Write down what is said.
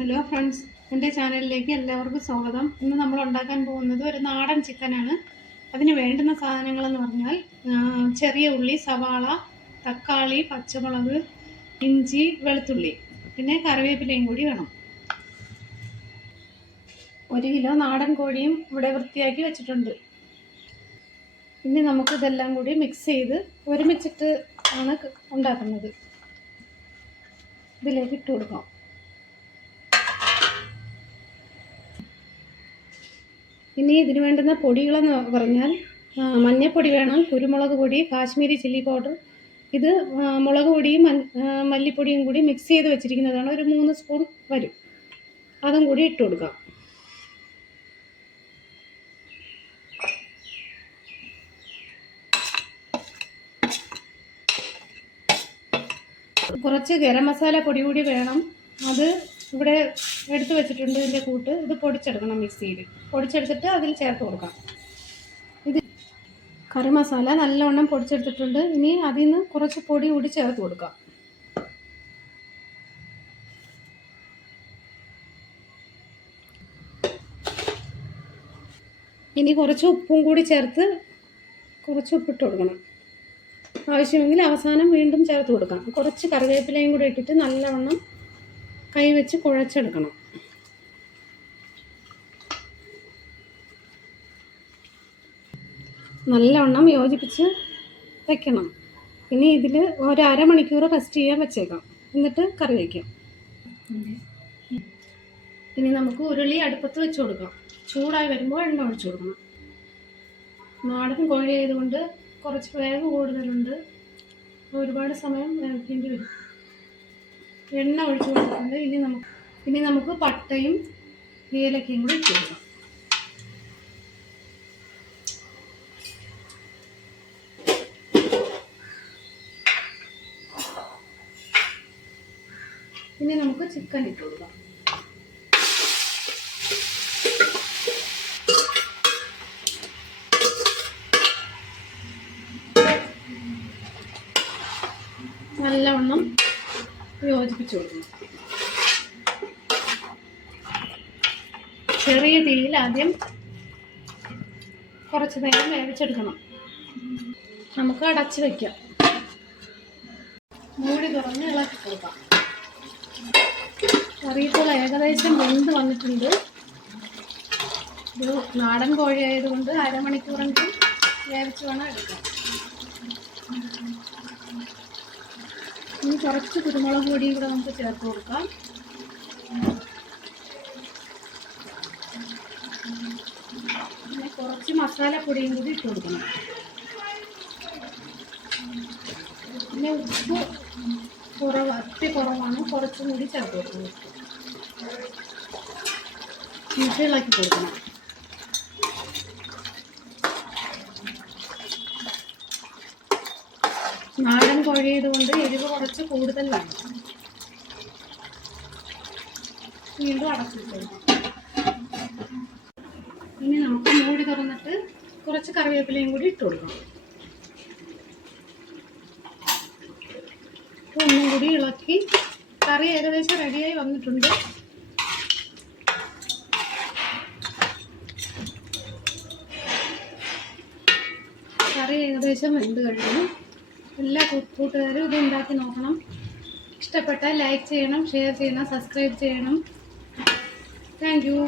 Hello friends, എൻ്റെ ചാനലിലേക്ക് എല്ലാവർക്കും സ്വാഗതം. ഇന്ന് നമ്മൾ ഉണ്ടാക്കാൻ പോകുന്നത് ഒരു നാടൻ ചിക്കനാണ്. അതിന് വേണ്ടുന്ന സാധനങ്ങളെന്ന് പറഞ്ഞാൽ ചെറിയ ഉള്ളി, സവാള, തക്കാളി, പച്ചമുളക്, ഇഞ്ചി, വെളുത്തുള്ളി, പിന്നെ കറിവേപ്പിലയും കൂടി വേണം. 1 കിലോ നാടൻ കോഴിയും ഇവിടെ വൃത്തിയാക്കി വെച്ചിട്ടുണ്ട്. ഇനി നമുക്കിതെല്ലാം കൂടി മിക്സ് ചെയ്ത് ഒരുമിച്ചിട്ട് ആണ് ഉണ്ടാക്കുന്നത്. ഇതിലേക്ക് ഇട്ട് കൊടുക്കാം. ഇനി ഇതിന് വേണ്ടുന്ന പൊടികളെന്ന് പറഞ്ഞാൽ മഞ്ഞൾപ്പൊടി വേണം, കുരുമുളക് പൊടി, കാശ്മീരി ചില്ലി പൗഡർ. ഇത് മുളക് പൊടിയും മല്ലിപ്പൊടിയും കൂടി മിക്സ് ചെയ്ത് വെച്ചിരിക്കുന്നതാണ്. ഒരു 3 സ്പൂൺ വരും. അതും കൂടി ഇട്ട് കൊടുക്കാം. കുറച്ച് ഗരം മസാല പൊടി കൂടി വേണം. അത് ഇവിടെ എടുത്ത് വെച്ചിട്ടുണ്ട്. ഇതിൻ്റെ കൂട്ട് ഇത് പൊടിച്ചെടുക്കണം. മിക്സിയിൽ പൊടിച്ചെടുത്തിട്ട് അതിൽ ചേർത്ത് കൊടുക്കാം. ഇത് കറി മസാല നല്ലവണ്ണം പൊടിച്ചെടുത്തിട്ടുണ്ട്. ഇനി അതിൽ നിന്ന് കുറച്ച് പൊടി കൂടി ചേർത്ത് കൊടുക്കാം. ഇനി കുറച്ച് ഉപ്പും കൂടി ചേർത്ത് കുറച്ച് ഉപ്പിട്ട് കൊടുക്കണം. ആവശ്യമെങ്കിൽ അവസാനം വീണ്ടും ചേർത്ത് കൊടുക്കാം. കുറച്ച് കറിവേപ്പിലയും കൂടി ഇട്ടിട്ട് നല്ലവണ്ണം കൈവച്ച് കുഴച്ചെടുക്കണം. നല്ലവണ്ണം യോജിപ്പിച്ച് വയ്ക്കണം. ഇനി ഇതിൽ ഒരു അരമണിക്കൂർ റെസ്റ്റ് ചെയ്യാൻ വെച്ചേക്കാം. എന്നിട്ട് കറി വയ്ക്കാം. ഇനി നമുക്ക് ഉരുളി അടുപ്പത്ത് വെച്ച് കൊടുക്കാം. ചൂടായി വരുമ്പോൾ എണ്ണ ഒഴിച്ചു കൊടുക്കണം. നാടൻ കോഴി ആയതുകൊണ്ട് കുറച്ച് വേവ് കൂടുതലുണ്ട്. ഒരുപാട് സമയം വേവിക്കേണ്ടി വരും. എണ്ണ ഒഴിച്ചു കൊടുത്തിട്ടുണ്ട്. ഇനി നമുക്ക് പട്ടയും ഏലക്കയും കൂടി ഇട്ട് കൊടുക്കാം. ഇനി നമുക്ക് ചിക്കൻ ഇട്ട് കൊടുക്കാം. നല്ലവണ്ണം യോജിപ്പിച്ചു കൊടുക്കണം. ചെറിയ തീയിൽ ആദ്യം കുറച്ച് നേരം വേവിച്ചെടുക്കണം. നമുക്ക് അടച്ച് വയ്ക്കാം. മൂടി തുറന്ന് ഇളക്കി കൊടുക്കാം. കറിയപ്പോൾ ഏകദേശം വെന്ത് വന്നിട്ടുണ്ട്. ഒരു നാടൻ കോഴി ആയതുകൊണ്ട് അരമണിക്കൂറെങ്കിലും വേവിച്ച് വേണം എടുക്കാം. ഇനി കുറച്ച് കുരുമുളക് പൊടിയും കൂടെ നമുക്ക് ചേർത്ത് കൊടുക്കാം. പിന്നെ കുറച്ച് മസാലപ്പൊടിയും കൂടി ഇട്ട് കൊടുക്കണം. പിന്നെ ഉപ്പ് കുറവാണ്, കുറച്ചും കൂടി ചേർത്ത് കൊടുക്കണം. എന്നിട്ട് ഇളക്കി കൊടുക്കണം. നാടൻ കോഴി ആയതുകൊണ്ട് എരിവ് കുറച്ച് കൂടുതൽ വേണം. വീണ്ടും അടച്ചിട്ട് ഇനി നമുക്ക് മൂടി തുറന്നിട്ട് കുറച്ച് കറിവേപ്പിലയും കൂടി ഇട്ട് കൊടുക്കണം. ഒന്നും കൂടി ഇളക്കി. കറി ഏകദേശം റെഡിയായി വന്നിട്ടുണ്ട്. കറി ഏകദേശം വെന്ത് കഴിഞ്ഞു. എല്ലാ കൂട്ടുകാരും ഇത് ഉണ്ടാക്കി നോക്കണം. ഇഷ്ടപ്പെട്ടാൽ ലൈക്ക് ചെയ്യണം, ഷെയർ ചെയ്യണം, സബ്സ്ക്രൈബ് ചെയ്യണം. Thank you.